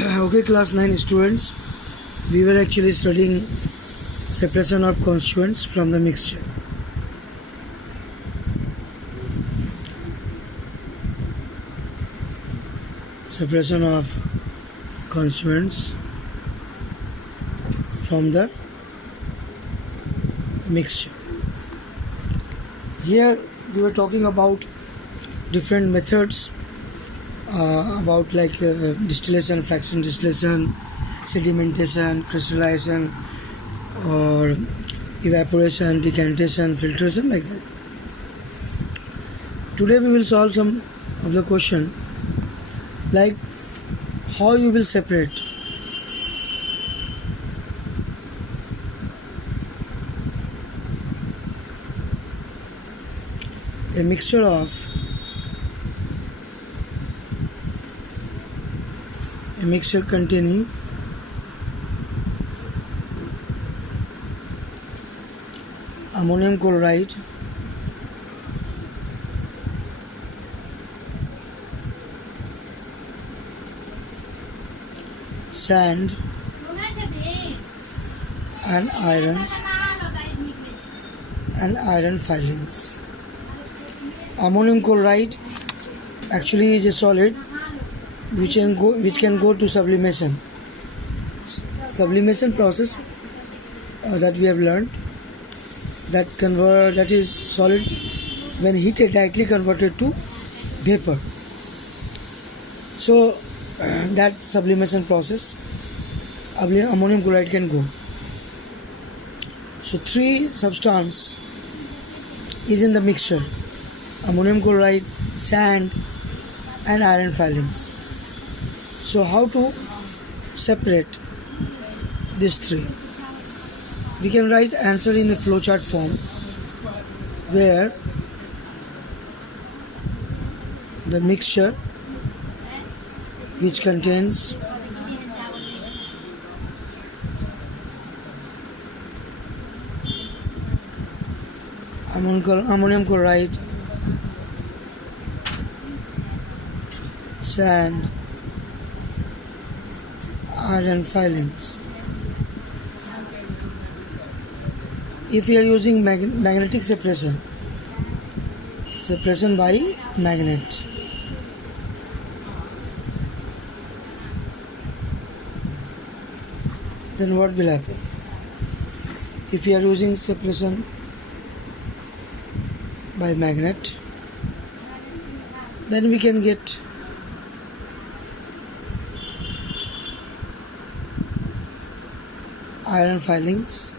Okay, class 9 students, we were actually studying separation of constituents from the mixture. Separation of constituents from the mixture. Here we were talking about different methods about distillation, fraction distillation, sedimentation, crystallization, or evaporation, decantation, filtration, like that. Today we will solve some of the question like how you will separate a mixture containing ammonium chloride, sand, and iron filings. Ammonium chloride actually is a solid which can go to sublimation. Sublimation process that we have learned that is solid when heated directly converted to vapor. So that sublimation process ammonium chloride can go. So three substances is in the mixture: ammonium chloride, sand, and iron filings. So how to separate these three? We can write answer in a flowchart form where the mixture which contains ammonium chloride, sand, iron filings. If we are using magnetic separation by magnet, then what will happen? If we are using separation by magnet, then we can get iron filings,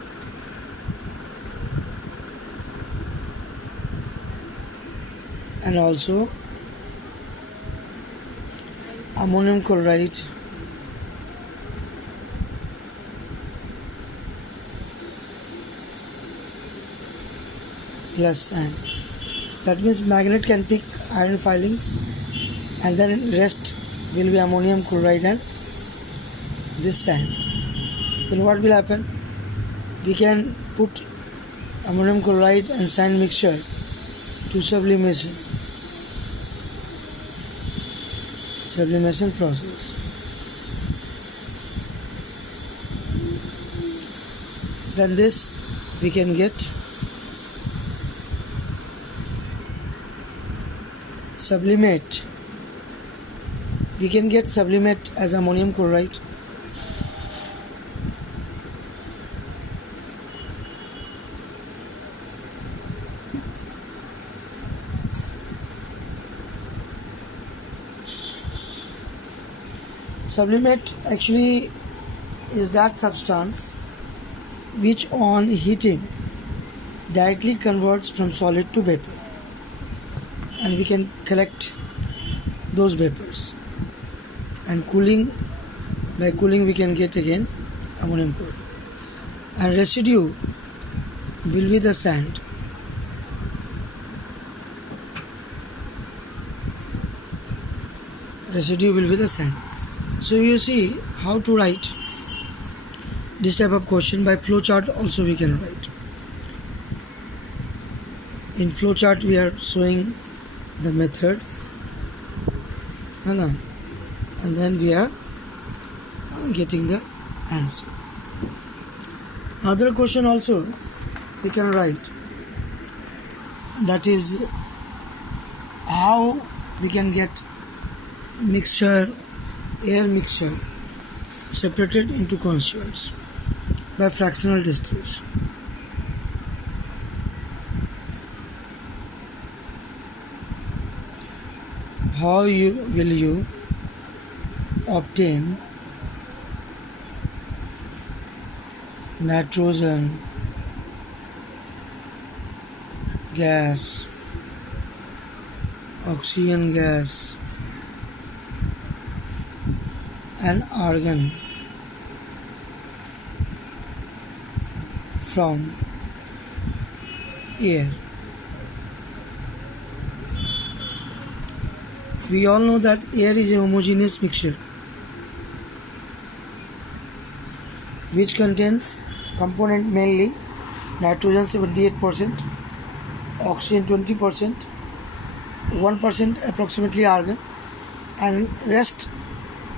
and also ammonium chloride plus sand. That means magnet can pick iron filings and then rest will be ammonium chloride and this sand. Then what will happen? We can put ammonium chloride and sand mixture to sublimation process. Then this we can get sublimate. We can get sublimate as ammonium chloride. Sublimate actually is that substance which on heating directly converts from solid to vapor, and we can collect those vapors, and by cooling we can get again ammonium chloride, and residue will be the sand. So you see how to write this type of question. By flowchart also we can write. In flowchart we are showing the method, and then we are getting the answer. Other question also we can write, that is how we can get air mixture separated into constituents by fractional distillation. How will you obtain nitrogen gas, oxygen gas, and argon from air? We all know that air is a homogeneous mixture which contains component mainly nitrogen 78%, oxygen 20%, 1% approximately argon, and rest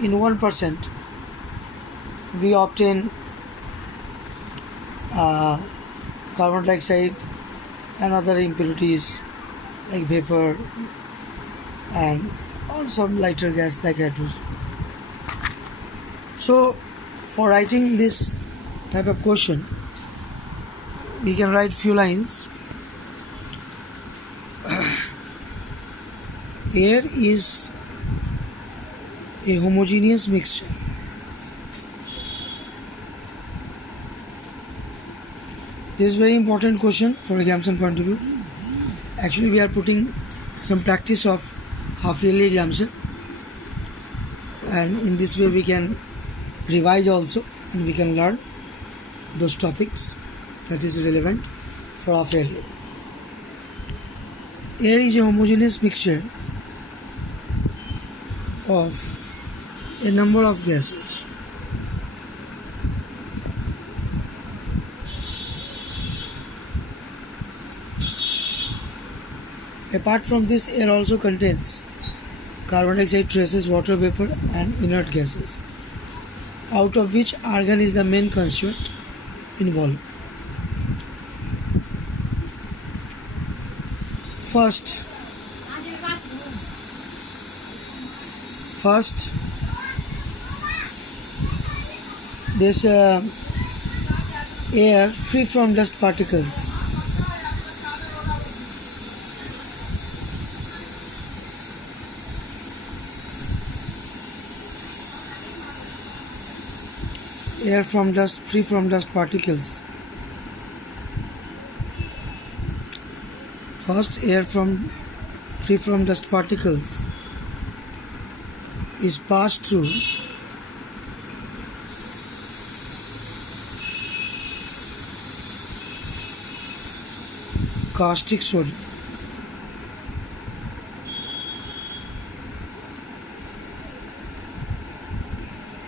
in 1% we obtain carbon dioxide and other impurities like vapor and or some lighter gas like hydrogen. So for writing this type of question, we can write few lines. Air is a homogeneous mixture. This is very important question for examination point of view. Actually, we are putting some practice of half yearly examination, and in this way we can revise also, and we can learn those topics that is relevant for half yearly. Air is a homogeneous mixture of a number of gases. Apart from this, air also contains carbon dioxide traces, water vapor, and inert gases, out of which argon is the main constituent involved. First, this air free from dust particles. Air from dust, free from dust particles. First, air free from dust particles is passed through caustic soda.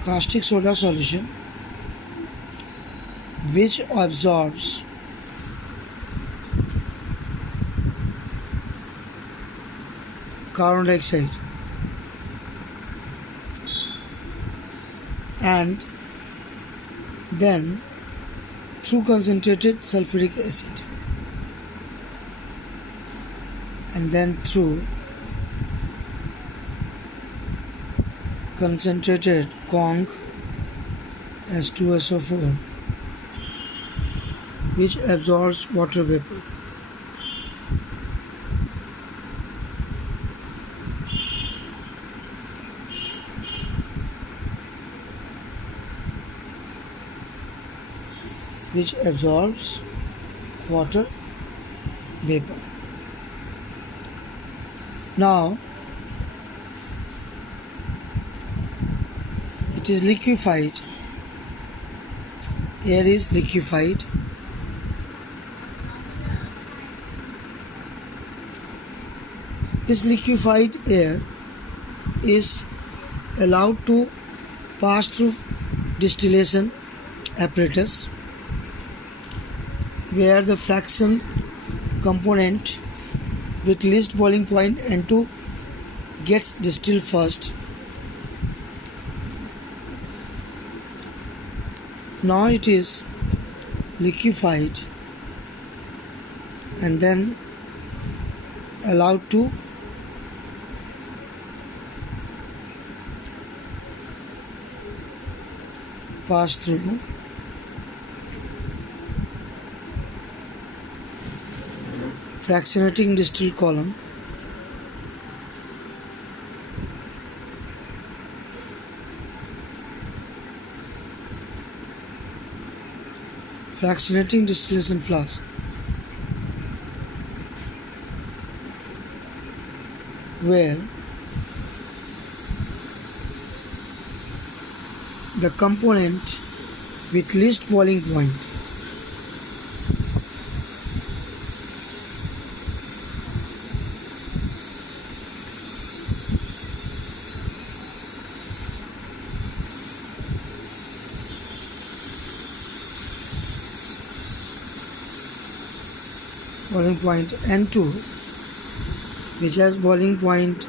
Caustic soda solution which absorbs carbon dioxide and then through concentrated sulfuric acid and then through concentrated Kong H2SO4 which absorbs water vapor. Which absorbs water vapor. Now it is liquefied. Air is liquefied. This liquefied air is allowed to pass through distillation apparatus where the fraction component with least boiling point N2 gets distilled first Now it is liquefied and then allowed to pass through fractionating distilled column, fractionating distillation flask, where the component with least boiling point N2, which has boiling point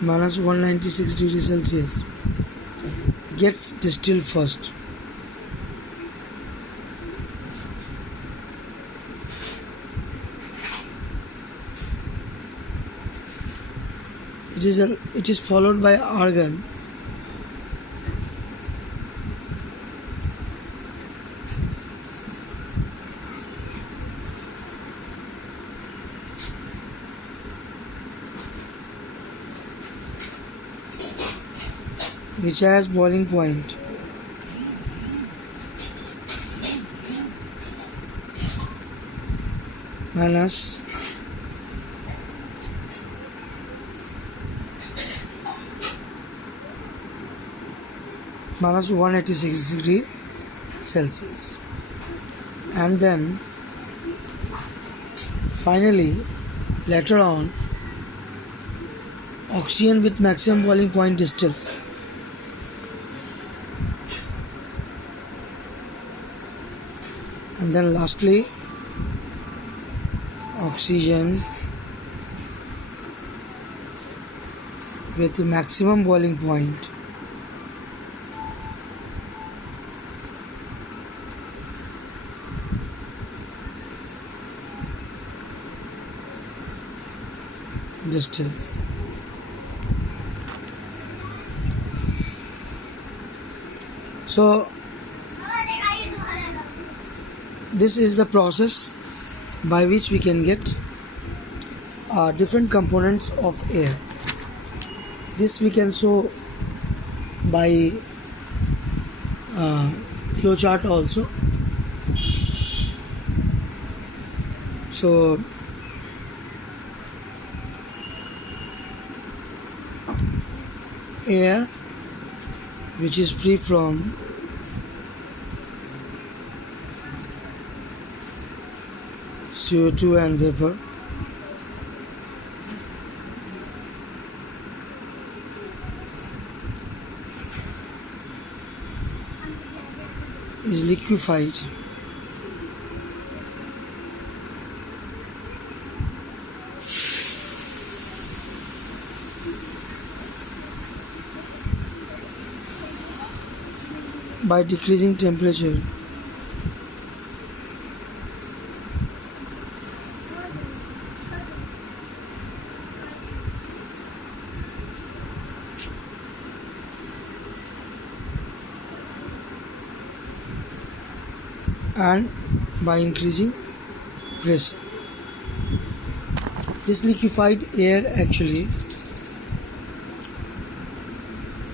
minus 196 degrees Celsius, gets distilled first. It is followed by argon, which has boiling point minus 186 degrees Celsius, and then finally later on oxygen with maximum boiling point distills. And then lastly oxygen with maximum boiling point distills. So this is the process by which we can get different components of air. This we can show by flowchart also. So air which is free from CO2 and vapor is liquefied by decreasing temperature and by increasing pressure. This liquefied air actually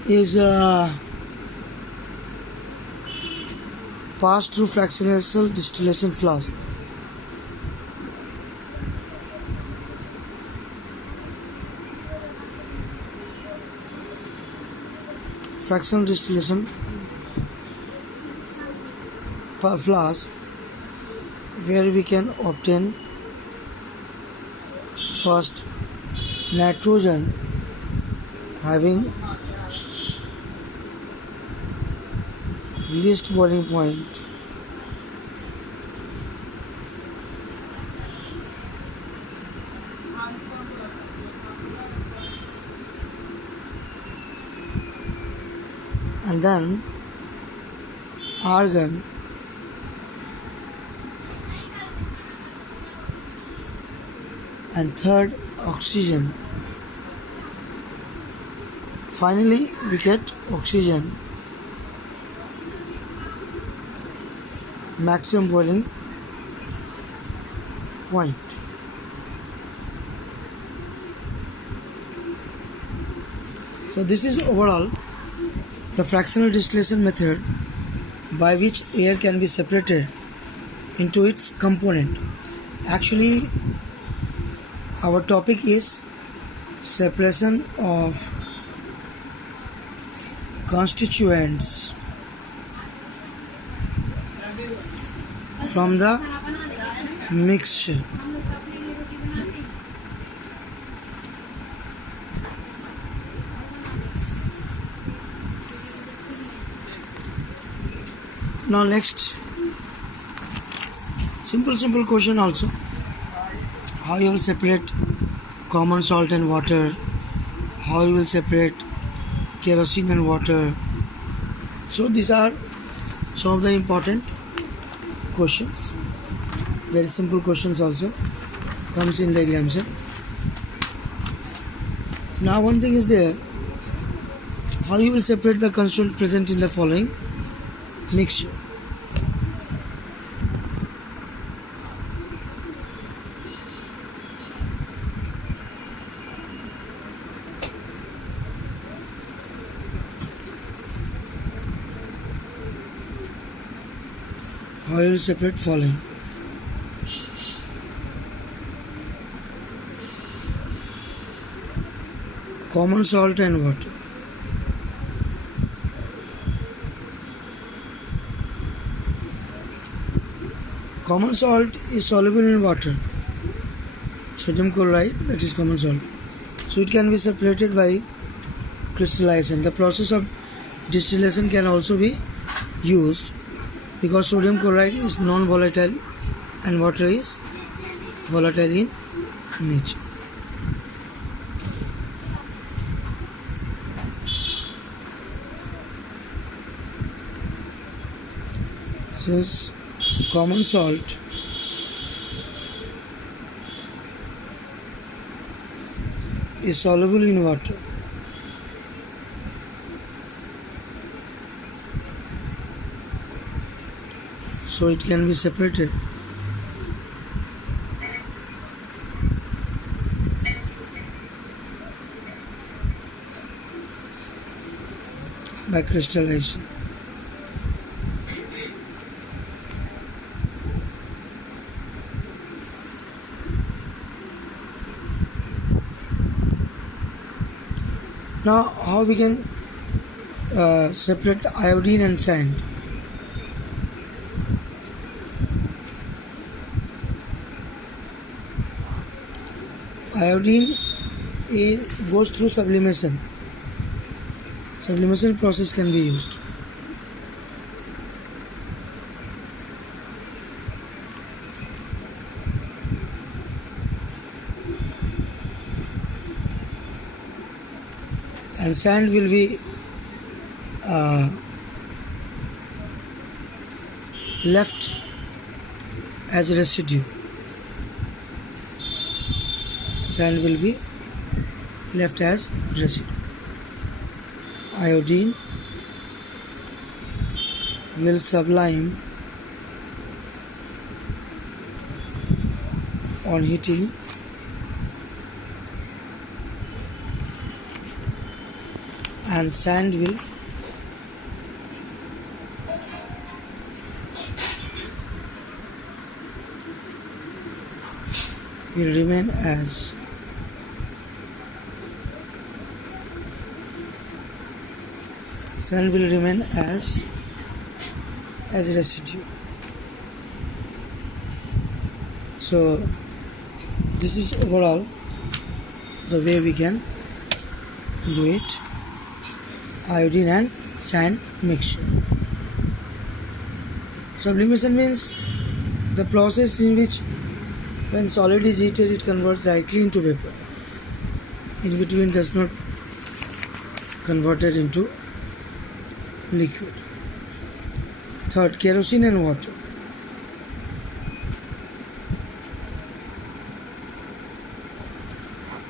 is passed through fractional distillation flask. Fractional distillation flask, where we can obtain first nitrogen having least boiling point, and then argon, and third oxygen. Finally, we get oxygen, maximum boiling point. So this is overall the fractional distillation method by which air can be separated into its component. Actually, our topic is separation of constituents from the mixture. Now next, simple question also. How you will separate common salt and water? How you will separate kerosene and water? So these are some of the important questions. Very simple questions also comes in the examination. Now one thing is there. How you will separate the constituent present in the following mixture? How you will separate following? Common salt and water. Common salt is soluble in water. Sodium chloride, that is common salt. So it can be separated by crystallization. The process of distillation can also be used because sodium chloride is non-volatile and water is volatile in nature. Since common salt is soluble in water, so it can be separated by crystallization. Now, how we can separate iodine and sand? Iodine goes through sublimation. Sublimation process can be used. And sand will be left as residue. Sand will be left as residue. Iodine will sublime on heating and sand will remain as residue. So this is overall the way we can do it. Iodine and sand mixture. Sublimation means the process in which when solid is heated it converts directly into vapor. In between does not convert it into liquid. Third, kerosene and water.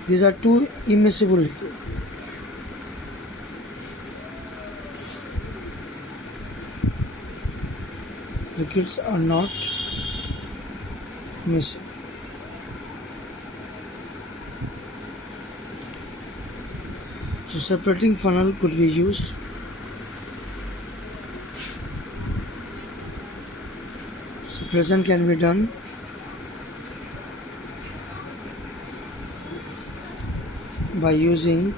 These are two immiscible liquids. Liquids are not miscible. So separating funnel could be used. Separation can be done by using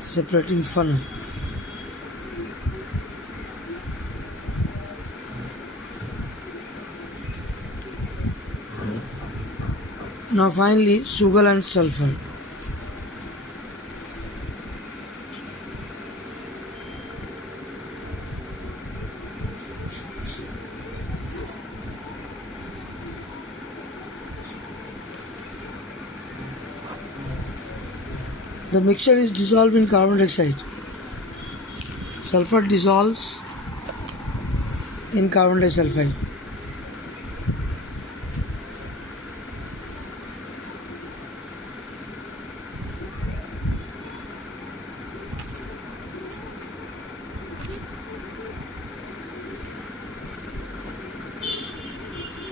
separating funnel. Now finally, sugar and sulfur. The mixture is dissolved in carbon dioxide. Sulfur dissolves in carbon disulfide.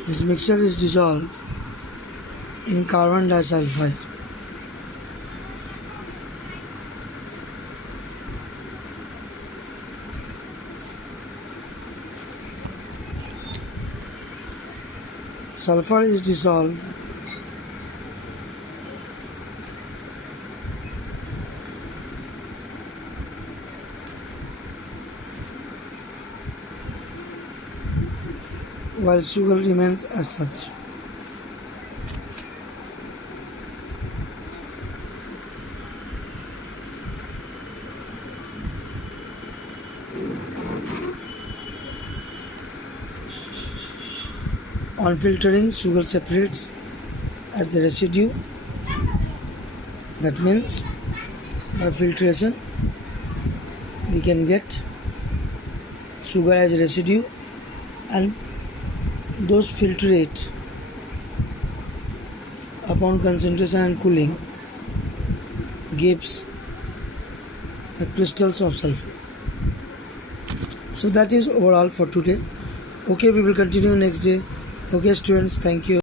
This mixture is dissolved in carbon disulfide. Sulfur is dissolved while sugar remains as such. On filtering, sugar separates as the residue. That means by filtration we can get sugar as residue, and those filtrate upon concentration and cooling gives the crystals of sulfur. So that is overall for today. Okay, we will continue next day. Okay students, thank you.